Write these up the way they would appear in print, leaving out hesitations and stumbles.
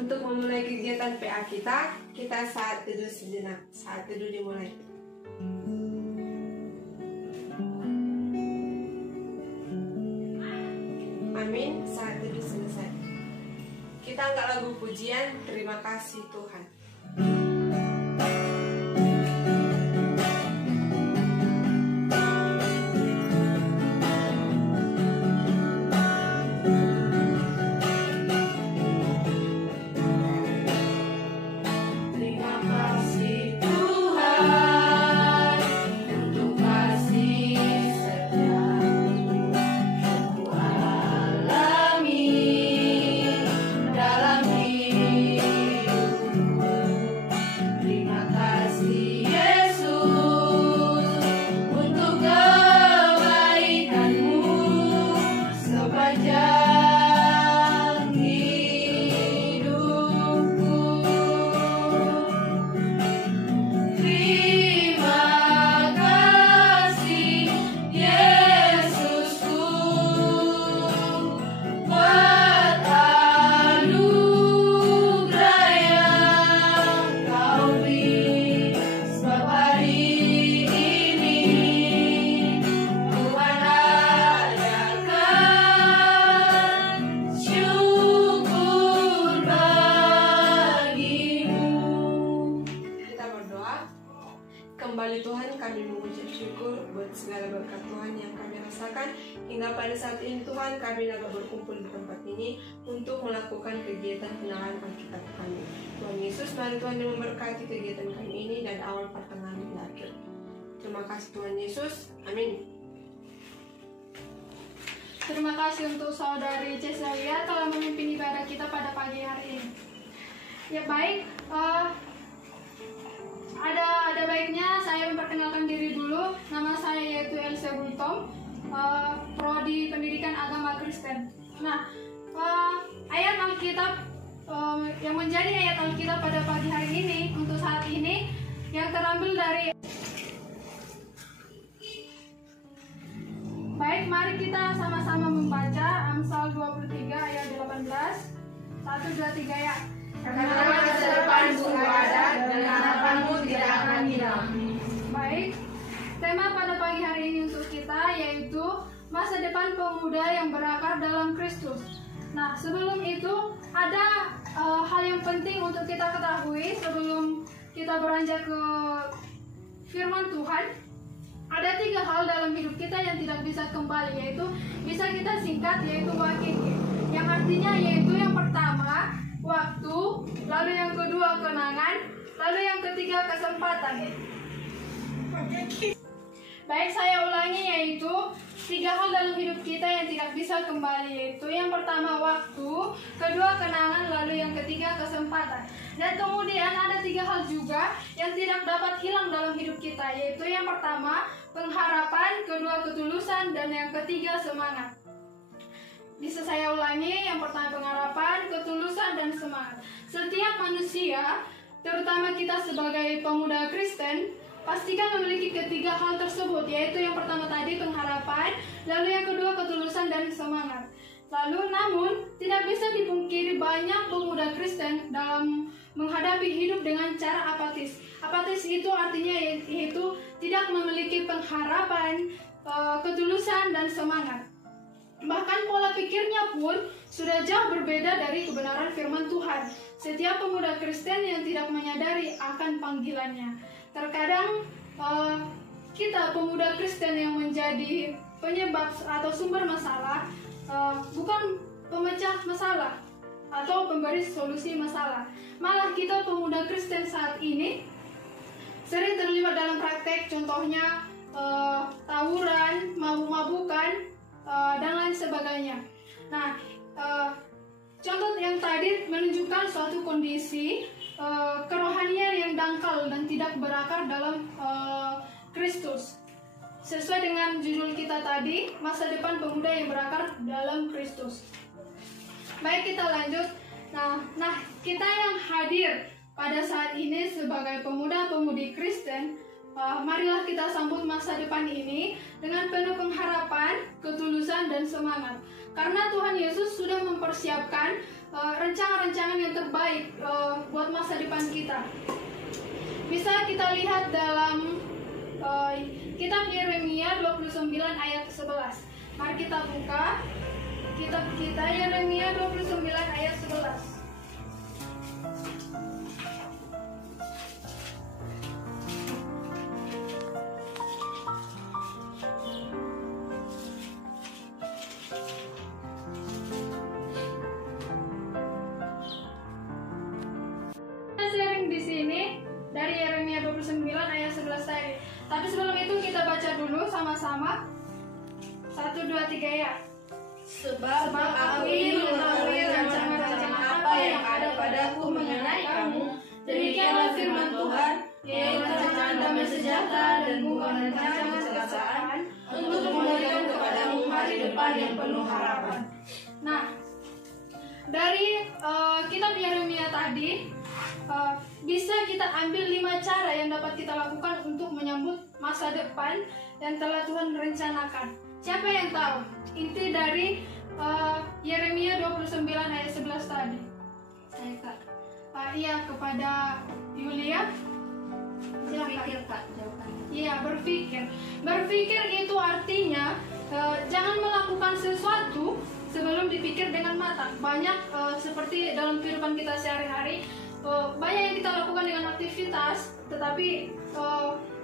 Untuk memulai kegiatan PA kita saat teduh sejenak. Saat teduh dimulai. Amin. Saat teduh selesai. Kita angkat lagu pujian, terima kasih Tuhan. Kembali Tuhan, kami mengucap syukur buat segala berkat Tuhan yang kami rasakan hingga pada saat ini. Tuhan, kami dapat berkumpul di tempat ini untuk melakukan kegiatan kenalan Alkitab kami. Tuhan Yesus, mari Tuhan yang memberkati kegiatan kami ini dan awal pertengahan hingga akhir. Terima kasih Tuhan Yesus, amin. Terima kasih untuk Saudari Cesaria telah memimpin ibadah kita pada pagi hari ini. Ya baik, ada baiknya saya memperkenalkan diri dulu. Nama saya yaitu Elsa Gultom, Prodi Pendidikan Agama Kristen. Nah, ayat Alkitab yang menjadi ayat Alkitab pada pagi hari ini untuk saat ini yang terambil dari. Baik, mari kita sama-sama membaca Amsal 23 ayat 18. 1, 2, 3 ya. Karena masa depan sungguh ada dan harapanmu tidak akan hilang. Baik, tema pada pagi hari ini untuk kita yaitu masa depan pemuda yang berakar dalam Kristus. Nah, sebelum itu ada hal yang penting untuk kita ketahui sebelum kita beranjak ke firman Tuhan. Ada 3 hal dalam hidup kita yang tidak bisa kembali, yaitu bisa kita singkat yaitu wakiki, yang artinya yaitu yang pertama waktu, lalu yang kedua kenangan, lalu yang ketiga kesempatan. Baik, saya ulangi, yaitu 3 hal dalam hidup kita yang tidak bisa kembali, yaitu yang pertama waktu, kedua kenangan, lalu yang ketiga kesempatan. Dan kemudian ada 3 hal juga yang tidak dapat hilang dalam hidup kita, yaitu yang pertama pengharapan, kedua ketulusan, dan yang ketiga semangat. Bisa saya ulangi, yang pertama pengharapan, ketulusan, dan semangat. Setiap manusia, terutama kita sebagai pemuda Kristen, pastikan memiliki ketiga hal tersebut, yaitu yang pertama tadi pengharapan, lalu yang kedua ketulusan dan semangat. Lalu namun tidak bisa dipungkiri banyak pemuda Kristen dalam menghadapi hidup dengan cara apatis. Apatis itu artinya yaitu tidak memiliki pengharapan, ketulusan, dan semangat. Bahkan pola pikirnya pun sudah jauh berbeda dari kebenaran firman Tuhan. Setiap pemuda Kristen yang tidak menyadari akan panggilannya. Terkadang kita pemuda Kristen yang menjadi penyebab atau sumber masalah, bukan pemecah masalah atau pemberi solusi masalah. Malah kita pemuda Kristen saat ini sering terlibat dalam praktek, contohnya tawuran, mabuk-mabukan, dan lain sebagainya. Nah, contoh yang tadi menunjukkan suatu kondisi kerohanian yang dangkal dan tidak berakar dalam Kristus. Sesuai dengan judul kita tadi, masa depan pemuda yang berakar dalam Kristus. Baik, kita lanjut. Nah, kita yang hadir pada saat ini sebagai pemuda-pemudi Kristen marilah kita sambut masa depan ini dengan penuh pengharapan, ketulusan, dan semangat. Karena Tuhan Yesus sudah mempersiapkan rencana-rencana yang terbaik buat masa depan kita. Bisa kita lihat dalam kitab Yeremia 29 ayat 11. Mari kita buka kitab kita Yeremia 29 ayat 11. Sharing di sini dari Yeremia 29 ayat 11 tadi. Tapi sebelum itu kita baca dulu sama-sama. 1, 2, 3 ya. Sebab aku ingin mengetahui rencana-rencana apa yang ada padaku mengenai kamu. Demikianlah firman Tuhan, yaitu rencana damai sejahtera dan bukan rencana kecelakaan, untuk memberikan kepadamu hari depan yang penuh harapan. Nah, dari kitab Yeremia tadi, bisa kita ambil 5 cara yang dapat kita lakukan untuk menyambut masa depan yang telah Tuhan rencanakan. Siapa yang tahu inti dari Yeremia 29 ayat 11 tadi? Saya Kak. Iya, kepada Yulia. Berpikir Kak, jawabannya. Iya, berpikir. Berpikir itu artinya jangan melakukan sesuatu sebelum dipikir dengan matang. Banyak seperti dalam kehidupan kita sehari-hari, banyak yang kita lakukan dengan aktivitas, tetapi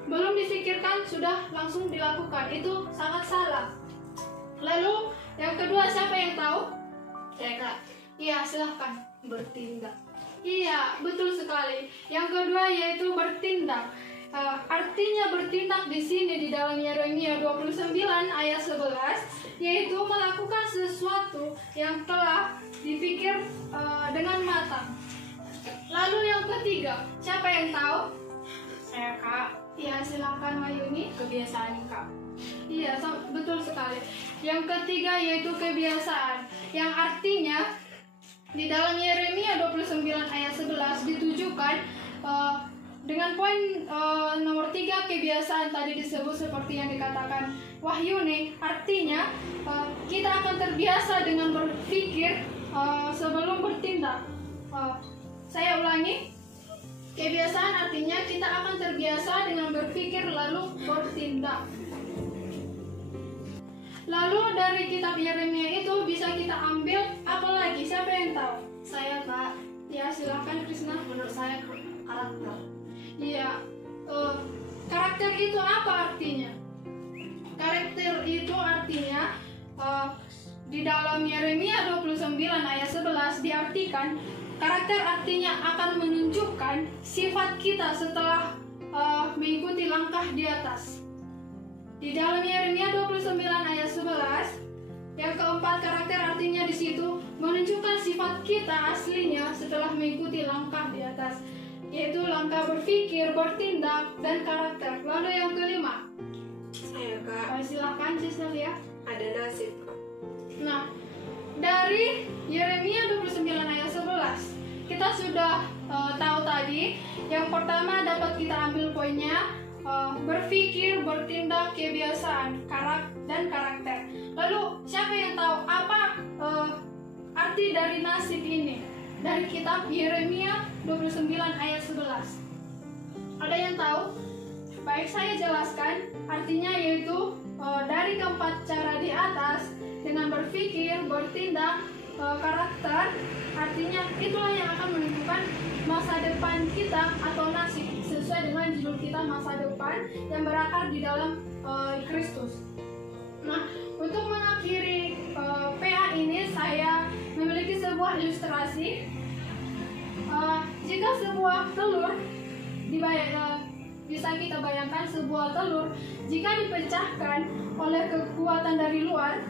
belum dipikirkan sudah langsung dilakukan. Itu sangat salah. Lalu yang kedua, siapa yang tahu? Saya Kak. Iya, silahkan. Bertindak. Iya, betul sekali. Yang kedua yaitu bertindak. Artinya bertindak di sini di dalam Yeremia 29 ayat 11 yaitu melakukan sesuatu yang telah dipikir dengan matang. Lalu yang ketiga, siapa yang tahu? Saya Kak. Iya, silakan Mayuni. Kebiasaan Kak. Iya, betul sekali. Yang ketiga yaitu kebiasaan, yang artinya di dalam Yeremia 29 ayat 11 ditujukan dengan poin nomor 3 kebiasaan tadi disebut seperti yang dikatakan Wahyuni. Artinya kita akan terbiasa dengan berpikir sebelum bertindak. Saya ulangi, kebiasaan artinya kita akan terbiasa dengan berpikir lalu bertindak. Lalu dari kitab Yeremia itu bisa kita ambil apa lagi? Siapa yang tahu? Saya Kak. Ya, silahkan Krisna. Menurut saya karakter. Iya, karakter itu apa artinya? Karakter itu artinya di dalam Yeremia 29 ayat 11 diartikan karakter artinya akan menunjukkan sifat kita setelah mengikuti langkah di atas. Di dalam Yeremia 29 ayat 11, yang keempat, karakter artinya di situ menunjukkan sifat kita aslinya setelah mengikuti langkah di atas, yaitu langkah berpikir, bertindak, dan karakter. Lalu yang kelima, Saya Kak. silakan Cisnelia. Ada nasib Kak. Nah, dari Yeremia 29 ayat 11 kita sudah tahu tadi. Yang pertama dapat kita ambil poinnya, berpikir, bertindak, kebiasaan, dan karakter. Lalu siapa yang tahu apa arti dari nasib ini? Dari kitab Yeremia 29 ayat 11. Ada yang tahu? Baik, saya jelaskan. Artinya yaitu dari keempat cara di atas dengan berpikir, bertindak, karakter, artinya itulah yang akan menentukan masa depan kita atau nasib sesuai dengan judul kita, masa depan yang berakar di dalam Kristus. Nah, untuk mengakhiri PA ini saya memiliki sebuah ilustrasi. Jika sebuah telur bisa kita bayangkan sebuah telur jika dipecahkan oleh kekuatan dari luar,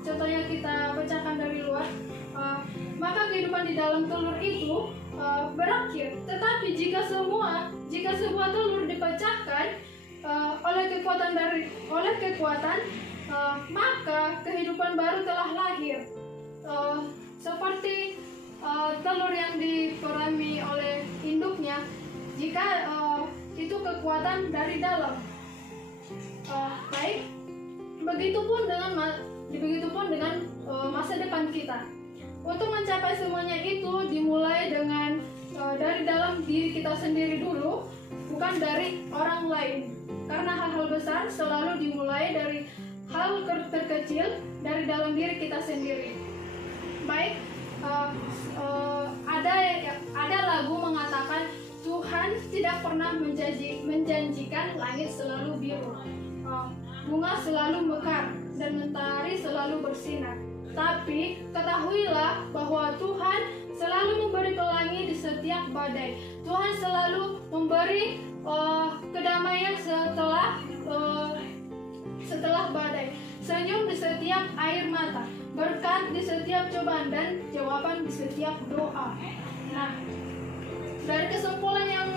contohnya kita pecahkan dari luar, maka kehidupan di dalam telur itu berakhir. Tetapi jika sebuah telur dipecahkan oleh kekuatan, maka kehidupan baru telah lahir. Seperti telur yang diperami oleh induknya, jika itu kekuatan dari dalam. Baik, begitupun dengan masa depan kita. Untuk mencapai semuanya itu dimulai dengan dari dalam diri kita sendiri dulu, bukan dari orang lain. Karena hal-hal besar selalu dimulai dari hal terkecil dari dalam diri kita sendiri. Baik, ada lagu mengatakan Tuhan tidak pernah menjanjikan langit selalu biru, bunga selalu mekar, dan mentari selalu bersinar. Tapi ketahuilah bahwa Tuhan selalu memberi pelangi di setiap badai. Tuhan selalu memberi kedamaian setelah badai, senyum di setiap air mata, berkat di setiap cobaan, dan jawaban di setiap doa. Nah, dari kesimpulan yang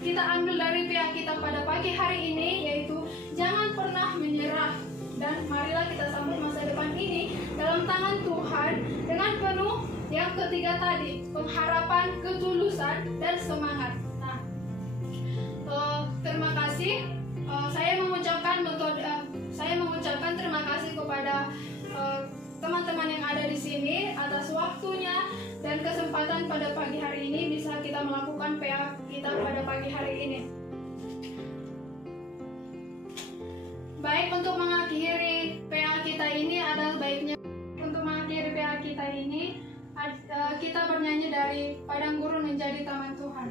kita ambil dari pihak kita pada pagi hari ini, yaitu jangan pernah menyerah, dan marilah kita sambut masa depan ini dalam tangan Tuhan dengan penuh yang ketiga tadi, pengharapan, ketulusan, dan semangat. Nah, terima kasih. Saya mengucapkan terima kasih kepada teman-teman yang ada di sini atas waktunya dan kesempatan pada pagi hari ini bisa kita melakukan PA kita pada pagi hari ini. Baik, untuk mengakhiri PA kita ini adalah baiknya kita bernyanyi dari Padang Gurun Menjadi Taman Tuhan.